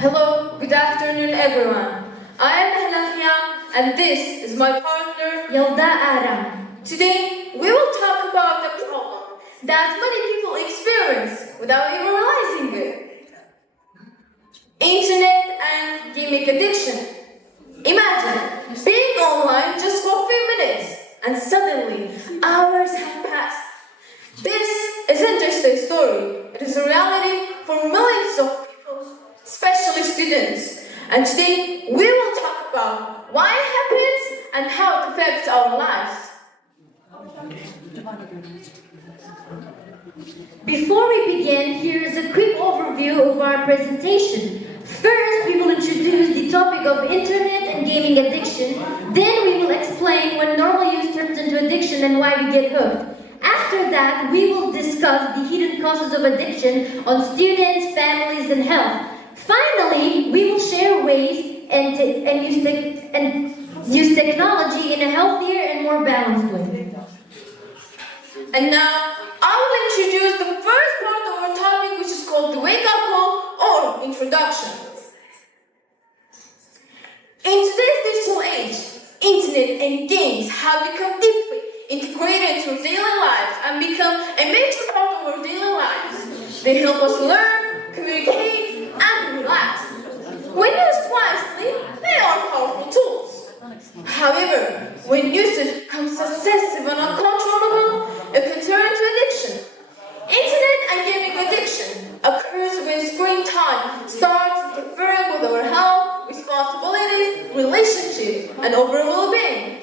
Hello, good afternoon everyone. I am Halafian and this is my partner Yolda Aram. Today we will talk about a problem that many people experience without even realizing it. Internet and gaming addiction. Imagine being online just for a few minutes and suddenly hours have passed. This isn't just a story, it is a reality for millions of people, especially students. And today we will talk about why it happens and how it affects our lives. Before we begin, here is a quick overview of our presentation. First, we will introduce the topic of internet and gaming addiction. Then we will explain when normal use turns into addiction and why we get hooked. After that, we will discuss the hidden causes of addiction on students, families, and health. Finally, we will share ways and use technology in a healthier and more balanced way. And now, I will introduce the first part of our topic, which is called the wake-up call or introduction. In today's digital age, internet and games have become deeply integrated into our daily lives and become a major part of our daily lives. They help us learn, communicate, and relax. When used wisely, they are powerful tools. However, when usage becomes excessive and uncontrollable, it can turn into addiction. Internet and gaming addiction occurs when screen time starts interfering with our health, responsibilities, relationships, and overall well-being.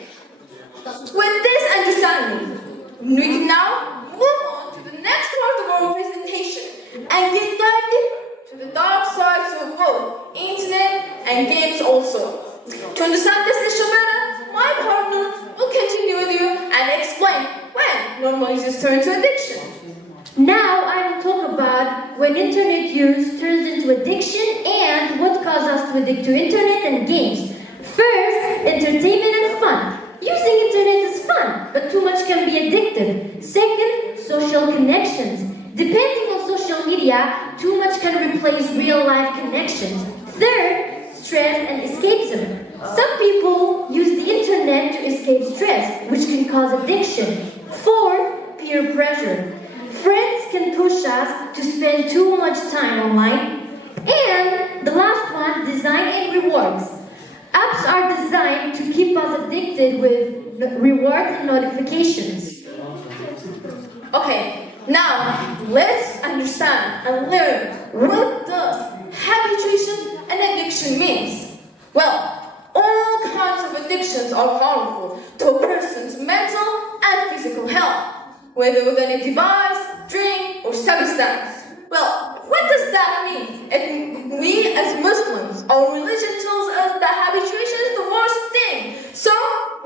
With this understanding, we can now move on to the next part of our presentation and get diving to the dark sides of both internet and games also. To understand this issue better, my partner will continue with you and explain when normal users turn to addiction. Now I will talk about when internet use turns into addiction and what causes us to addict to internet and games. First, entertainment and fun. Using internet is fun, but too much can be addictive. Second, social connections. Depending on social media, too much can replace real-life connections. Third, stress and escapism. Some people use the internet to escape stress, which can cause addiction. Fourth, peer pressure. Friends can push us to spend too much time online. And the last one, design and rewards. Apps are designed to keep us addicted with rewards and notifications. Okay, now let's understand and learn what does habituation and addiction means. Well, all kinds of addictions are harmful to a person's mental and physical health, whether with any device, drink, or substance. Well, what does that mean? We as Muslims, our religion tells us that habituation is the worst thing. So,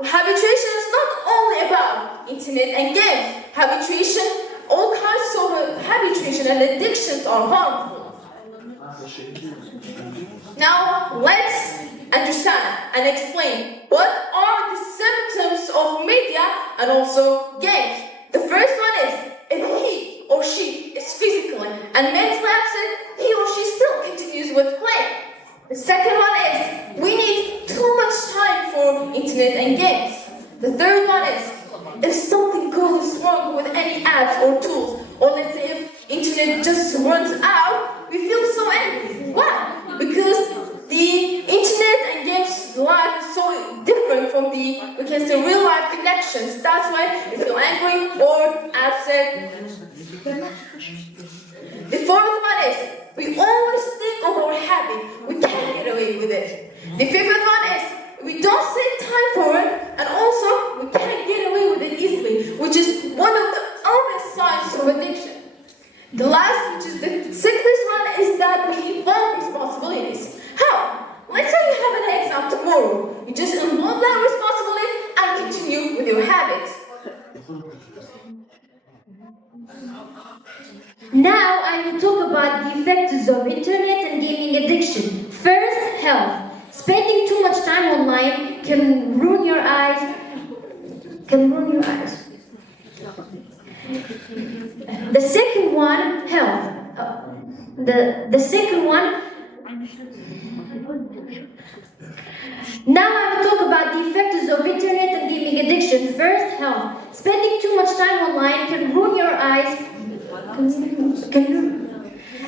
habituation is not only about internet and games. Habituation, all kinds of habituation and addictions are harmful. Now, let's understand and explain what are the symptoms of media and also games. The first one is if he or she is physically and mentally absent, he or she still continues with play. The second one is we need too much time for internet and games. The third one is if something goes wrong with any apps or tools, or let's say if internet just runs out, we feel so angry. Why? Because the internet and games life is so different from the, we can say, real life connections. That's why we feel angry, bored, upset. The fourth one is we always think of our habit. We can't get away with it. The fifth one is we don't set time for it, and also we can't get away with it easily, which is one of the obvious signs of addiction. The last, which is the sixth one, is that we involve responsibilities. How? Let's say you have an exam tomorrow. You just involve that responsibility and continue with your habits. Now I will talk about the effects of internet and gaming addiction. First, health. Spending too much time online can ruin your eyes. The second one, health. The second one, Now I will talk about the effects of internet and gaming addiction. First, health. Spending too much time online can ruin your eyes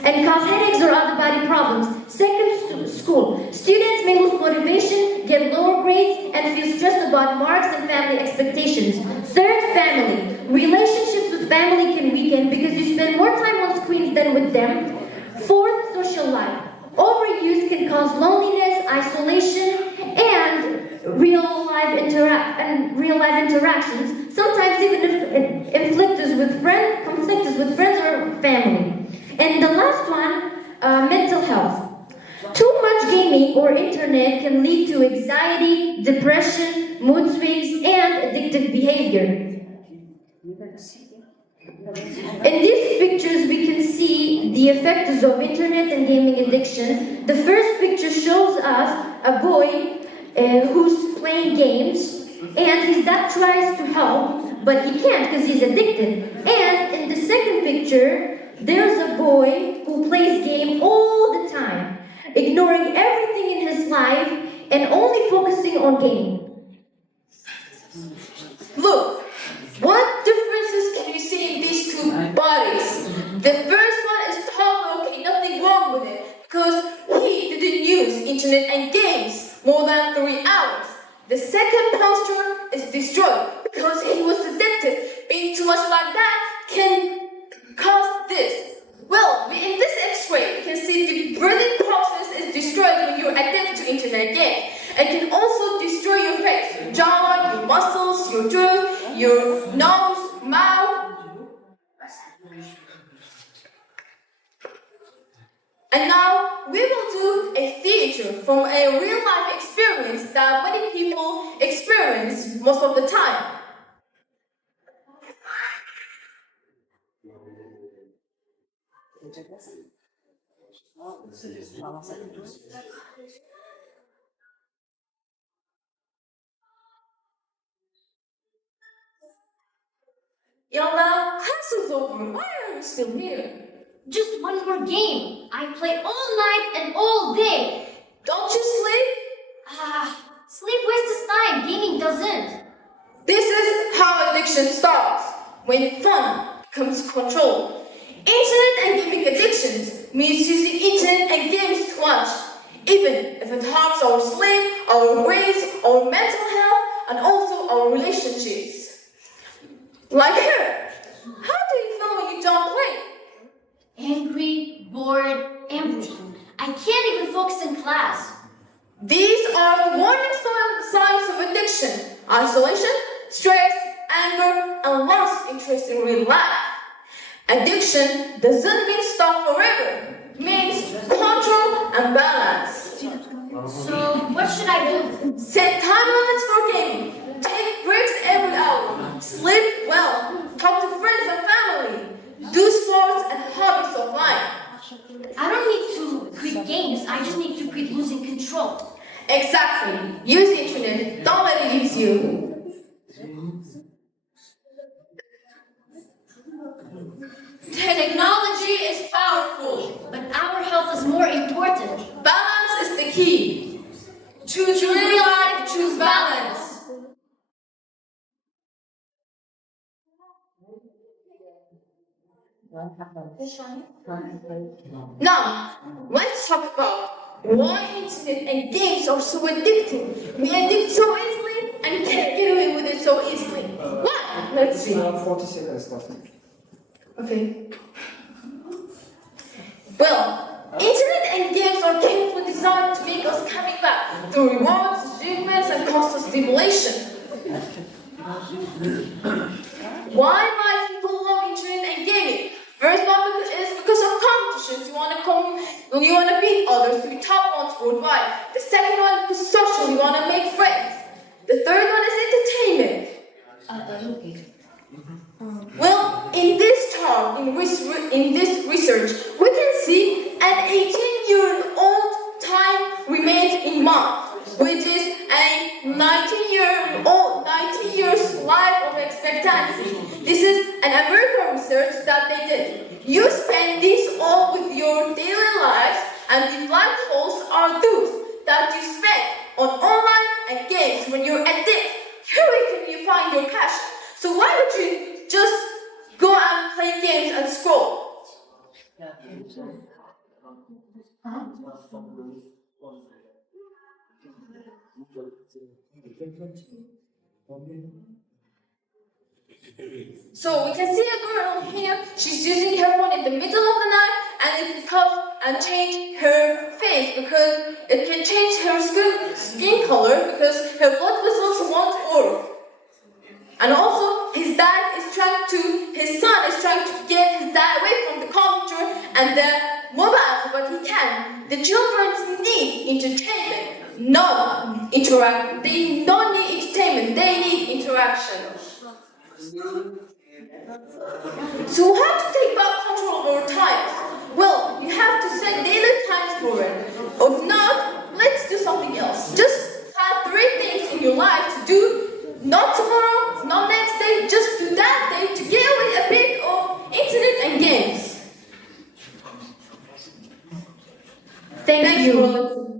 and cause headaches or other body problems. Second, school. Students may lose motivation, get lower grades, and feel stressed about marks and family expectations. Third, family. Relationships with family can weaken because you spend more time on screens than with them. Fourth, social life. Overuse can cause loneliness, isolation, and real-life interactions. Sometimes even conflict is with friends or family. And the last one, mental health. Too much gaming or internet can lead to anxiety, depression, mood swings, and addictive behavior. In these pictures, we can see the effects of internet and gaming addiction. The first picture shows us a boy who's playing games, and his dad tries to help, but he can't because he's addicted. And in the second picture, there's a boy who plays game all the time, ignoring everything in his life and only focusing on gaming. Look, what differences can you see in these two bodies? The first one is totally okay, nothing wrong with it, because he didn't use internet and games more than 3 hours. The second posture is destroyed because he was addicted. Being too much like that can cause this. Well, in this X-ray, you can see the breathing process is destroyed when you're addicted to internet games. It can also destroy your face, your jawline, your muscles, your tooth, your nose, mouth. And now we will do a feature from a real-life experience that many people experience most of the time. Yalla, class is over. Why are you still here? Just one more game. I play all night and all day. Don't you sleep? Sleep wastes time. Gaming doesn't. This is how addiction starts, when fun becomes control. Internet and gaming addictions means using internet and games too much, even if it harms our sleep, our grades, our mental health, and also our relationships. Like her. How do you feel when you don't play? Angry, bored, empty. I can't even focus in class. These are the warning signs of addiction: isolation, stress, anger, and lost interest in real life. Addiction doesn't mean stop forever. It means control and balance. So, what should I do? Set time limits for gaming. Take breaks every hour. Sleep well. Talk to friends and family. Do sports and hobbies of life. I don't need to quit games. I just need to quit losing control. Exactly. Use the internet. Don't let it use you. Technology is powerful, But our health is more important. balance is the key. Choose real life, choose balance. Now, let's talk about why internet and games are so addictive. We addict so easily and can't get away with it so easily. Why? Let's see. 40 seconds left. Okay. Well, internet and games are carefully designed to make us coming back through rewards, achievements, and constant stimulation. Why might people love internet and gaming? First one is because of competitions. You want to beat others to be top ones worldwide. The second one is because social. You want to make friends. The third one is entertainment. Well, in this talk, in this research, we can see an 18-year-old time remains in month, which is a 90 years life of expectancy. This is an American research that they did. You spend this all with your daily lives, and the black hole and games. When you're addicted, here can you find your passion. So why would you just go and play games and scroll? So we can see a girl here, she's using her phone in the middle of the night and it comes and change her face because it can change her skin color because her blood vessels won't work. And also his son is trying to get his dad away from the computer and the mobile, but he can't. The children need entertainment, not interact. They don't need entertainment, they need interaction. So how to take back control of our time? Well, you have to set daily times for it. If not, let's do something else. Just have 3 things in your life to do, not tomorrow, not next day, just do that day to get away a bit of internet and games. Thank you.